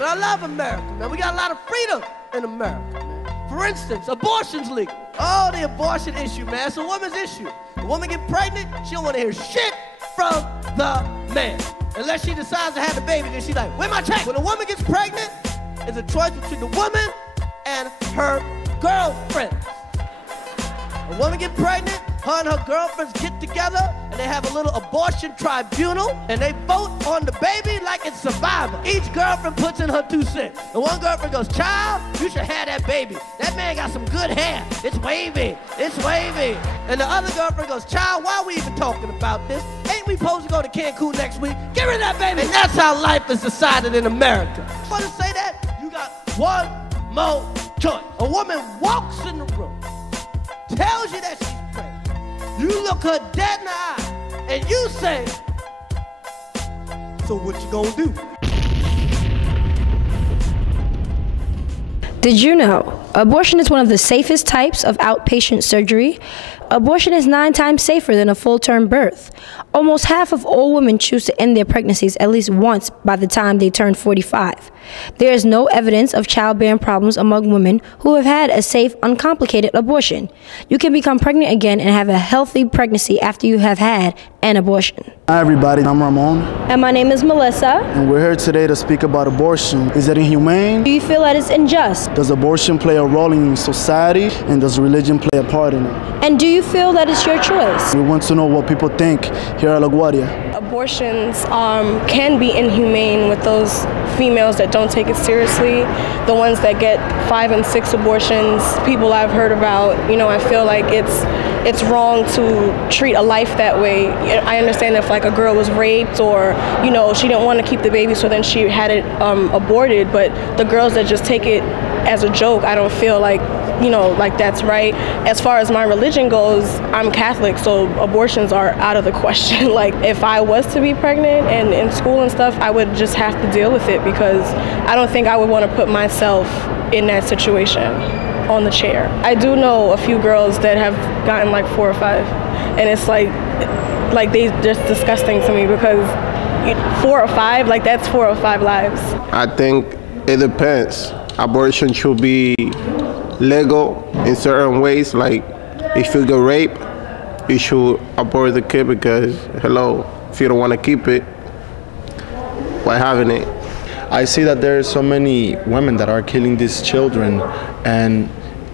I love America, man. We got a lot of freedom in America, man. For instance, abortion's legal. Oh, the abortion issue, man. It's a woman's issue. A woman get pregnant, she don't want to hear shit from the man. Unless she decides to have the baby, then she's like, where my check? When a woman gets pregnant, it's a choice between the woman and her girlfriend. A woman get pregnant, her and her girlfriends get together, and they have a little abortion tribunal, and they vote on the baby like it's survivor. Each girlfriend puts in her 2 cents. And one girlfriend goes, child, you should have that baby. That man got some good hair. It's wavy. It's wavy. And the other girlfriend goes, child, why are we even talking about this? Ain't we supposed to go to Cancun next week? Get rid of that baby. And that's how life is decided in America. Want to say that? You got one more choice. A woman walks in the room, tells you that she's pregnant. You look her dead in the eye, and you say, so what you gonna do? Did you know abortion is one of the safest types of outpatient surgery? Abortion is 9 times safer than a full-term birth. Almost half of all women choose to end their pregnancies at least once by the time they turn 45. There is no evidence of childbearing problems among women who have had a safe, uncomplicated abortion. You can become pregnant again and have a healthy pregnancy after you have had an abortion. Hi everybody, I'm Ramon. And my name is Melissa. And we're here today to speak about abortion. Is it inhumane? Do you feel that it's unjust? Does abortion play a role in society? And does religion play a part in it? And do you feel that it's your choice? We want to know what people think here at LaGuardia. Abortions can be inhumane with those females that don't take it seriously. The ones that get 5 and 6 abortions, people I've heard about, you know, I feel like it's wrong to treat a life that way. I understand if like a girl was raped or, you know, she didn't want to keep the baby so then she had it aborted, but the girls that just take it as a joke, I don't feel like, you know, like that's right. As far as my religion goes, I'm Catholic, so abortions are out of the question. Like if I was to be pregnant and in school and stuff, I would just have to deal with it because I don't think I would want to put myself in that situation on the chair. I do know a few girls that have gotten like 4 or 5, and it's like they just disgusting to me because 4 or 5, like that's 4 or 5 lives. I think it depends. Abortion should be legal in certain ways. Like if you get raped, you should abort the kid because, hello, if you don't want to keep it, why having it? I see that there are so many women that are killing these children, and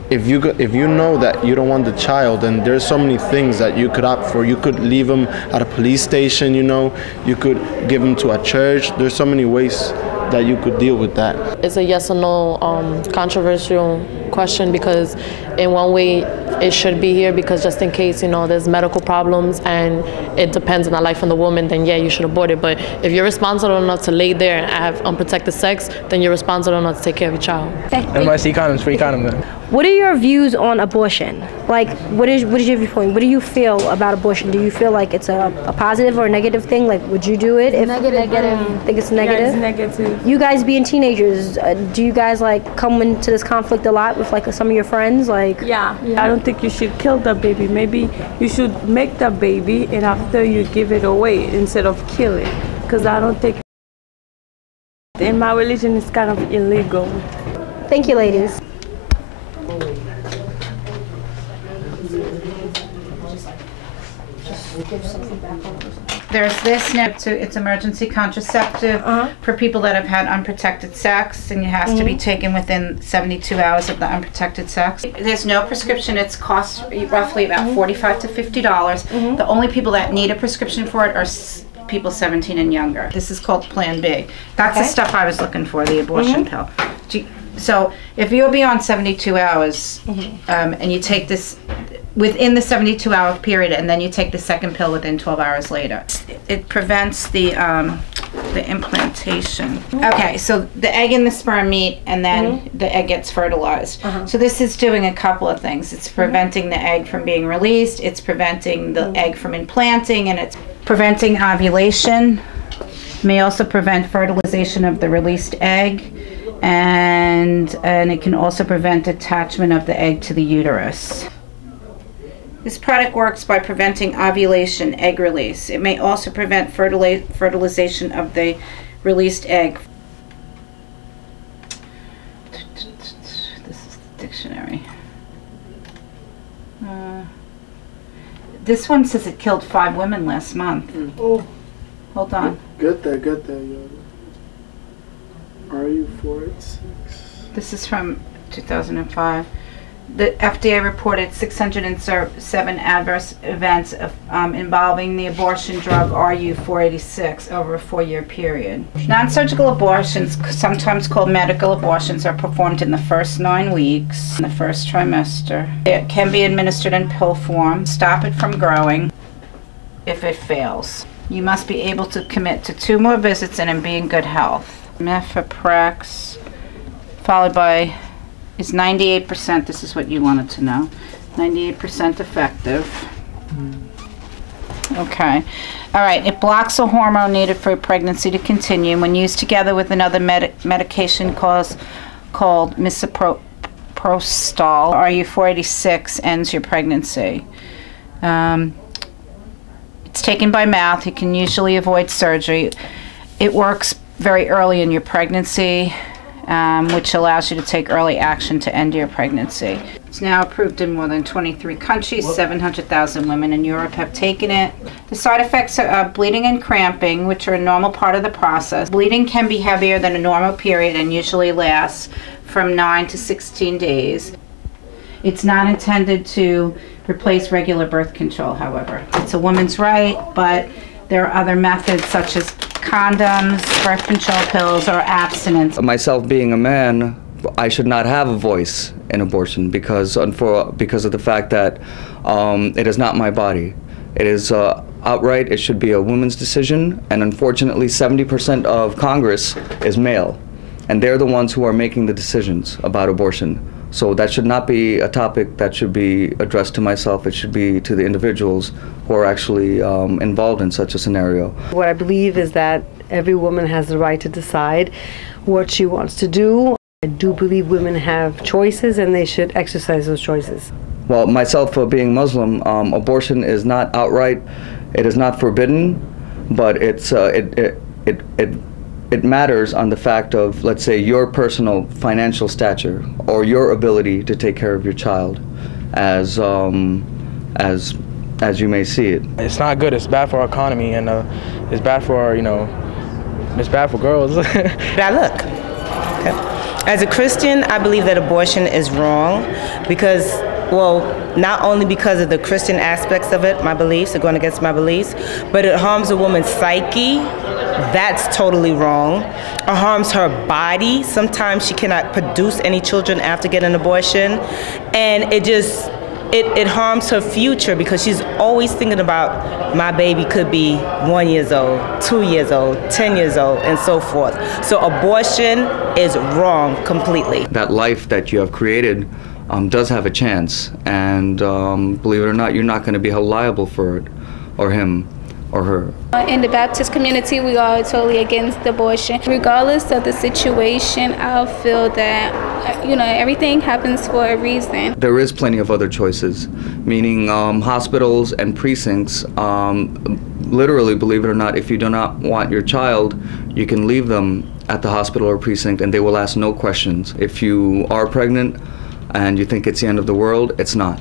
if you know that you don't want the child, and there's so many things that you could opt for. You could leave them at a police station, you know, you could give them to a church. There's so many ways that you could deal with that. It's a yes or no controversial question because in one way it should be here because just in case, you know, there's medical problems and it depends on the life of the woman, then yeah, you should abort it. But if you're responsible enough to lay there and have unprotected sex, then you're responsible enough to take care of your child. NYC condoms, free condom then. What are your views on abortion? Like, what is your viewpoint? What do you feel about abortion? Do you feel like it's a positive or a negative thing? Like, would you do it? If negative. Think it's negative? Yeah, it's negative. You guys being teenagers, do you guys like come into this conflict a lot with like some of your friends? Like, yeah. I don't think you should kill the baby. Maybe you should make the baby and after you give it away instead of kill it. Because I don't think in my religion it's kind of illegal. Thank you, ladies. There's this now, it's emergency contraceptive for people that have had unprotected sex, and it has to be taken within 72 hours of the unprotected sex. There's no prescription. It's costs roughly about $45 to $50. The only people that need a prescription for it are people 17 and younger. This is called Plan B. That's the stuff I was looking for, the abortion pill. So if you'll be on 72 hours and you take this within the 72-hour period, and then you take the second pill within 12 hours later, it prevents the implantation. Okay, so the egg and the sperm meet, and then the egg gets fertilized. So this is doing a couple of things. It's preventing the egg from being released, it's preventing the egg from implanting, and it's preventing ovulation. May also prevent fertilization of the released egg, and it can also prevent attachment of the egg to the uterus. This product works by preventing ovulation, egg release. It may also prevent fertilization of the released egg. dictionary. This one says it killed 5 women last month. Oh. Hold on. Get there, yo. RU486. This is from 2005. The FDA reported 607 adverse events involving the abortion drug RU486 over a 4-year period. Non-surgical abortions, sometimes called medical abortions, are performed in the first 9 weeks, in the first trimester. It can be administered in pill form. Stop it from growing if it fails. You must be able to commit to 2 more visits and be in good health. Mifeprex, followed by, is 98%, this is what you wanted to know, 98% effective. Okay. All right, it blocks a hormone needed for pregnancy to continue when used together with another medication called misoprostol. RU486 ends your pregnancy. It's taken by mouth. You can usually avoid surgery. It works very early in your pregnancy, which allows you to take early action to end your pregnancy. It's now approved in more than 23 countries. 700,000 women in Europe have taken it. The side effects are bleeding and cramping, which are a normal part of the process. Bleeding can be heavier than a normal period and usually lasts from 9 to 16 days. It's not intended to replace regular birth control, however. It's a woman's right, but there are other methods such as condoms, birth control pills, or abstinence. Myself being a man, I should not have a voice in abortion because of the fact that it is not my body. It is outright, it should be a woman's decision, and unfortunately 70% of Congress is male, and they're the ones who are making the decisions about abortion. So that should not be a topic that should be addressed to myself. It should be to the individuals who are actually involved in such a scenario. What I believe is that every woman has the right to decide what she wants to do. I do believe women have choices and they should exercise those choices. Well, myself being Muslim, abortion is not outright, it is not forbidden, but it matters on the fact of, let's say, your personal financial stature or your ability to take care of your child as you may see it. It's not good. It's bad for our economy, and it's bad for our, it's bad for girls. Now look, as a Christian, I believe that abortion is wrong because, well, not only because of the Christian aspects of it, my beliefs are going against my beliefs, but it harms a woman's psyche. That's totally wrong. It harms her body. Sometimes she cannot produce any children after getting an abortion. And it harms her future because she's always thinking about my baby could be 1 year old, 2 years old, 10 years old, and so forth. So abortion is wrong completely. That life that you have created does have a chance, and believe it or not, you're not going to be held liable for it, or him, or her. In the Baptist community, we are totally against abortion. Regardless of the situation, I feel that, everything happens for a reason. There is plenty of other choices, meaning hospitals and precincts, literally, believe it or not, if you do not want your child, you can leave them at the hospital or precinct and they will ask no questions. If you are pregnant and you think it's the end of the world, it's not.